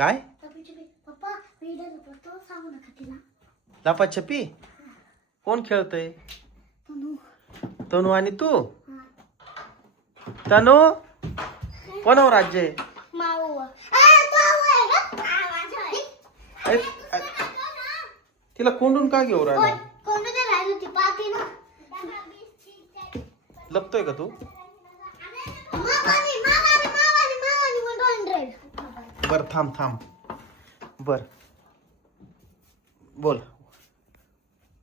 काय पप्पा व्हिडिओ बघतो सांगू नका तिला. लपाछपी कोण खेळतय? तनू. तनू आणि तू? तनू कोणावर राज्य आहे? माऊ. अरे, तिला कोंडून का घेऊ राहिला? कोणते राहिली होती पाहते ना. लपतोय का तू? बर थांब बर बोल.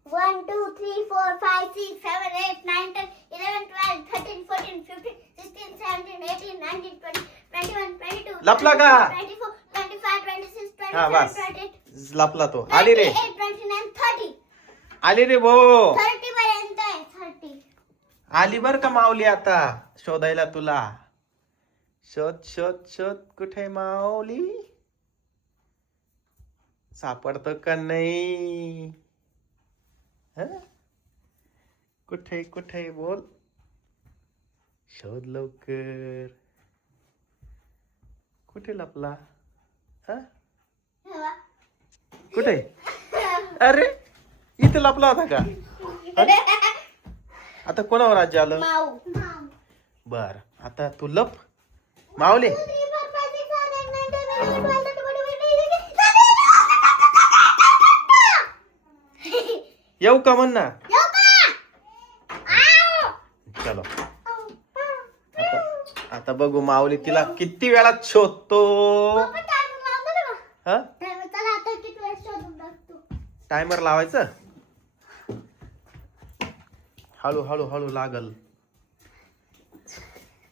1 2 3 4 5 6 7 8 9 10 11 12 13 14 15 16 17 18 19 20 21 22 लपला का? 24 25 26 हा 27 बस 28 लपला तो. आली रे 29 30 आली रे भो 30 पर्यंत आहे 30. आली बर का माऊली आता शोधायला तुला. शोध शोध शोध कुठे माऊली सापडतो का नाही? कुठे कुठे बोल शोध लवकर. कुठे लपला? कुठे? अरे इथे लपला होता का? आता कोणावर राज्य आलं? माऊ. बर आता तू लप माऊली. येऊ का म्हण ना. चलो आता बघू माऊली तिला किती वेळात शोधतो. हा टायमर लावायचं. हळू हळू हळू लागल.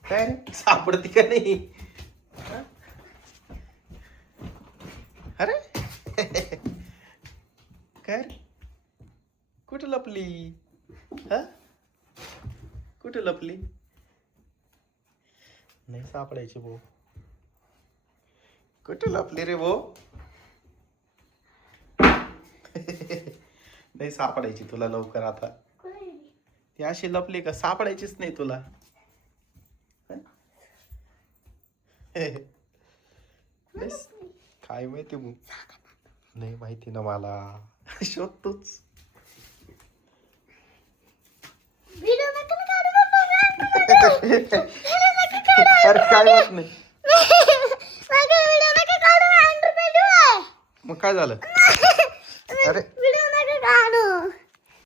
काय रे सापडती का नाही? अरे काय रे कुठे लपली? कुठे लपली? नाही सापडायची भाऊ. कुठे लपली रे भाऊ? नाही सापडायची तुला लवकर आता. ती अशी लपली का सापडायचीच नाही तुला. काय माहिती मग. नाही माहिती ना मला. शोधतोच. अरे काय होत नाही. मग काय झालं? अरे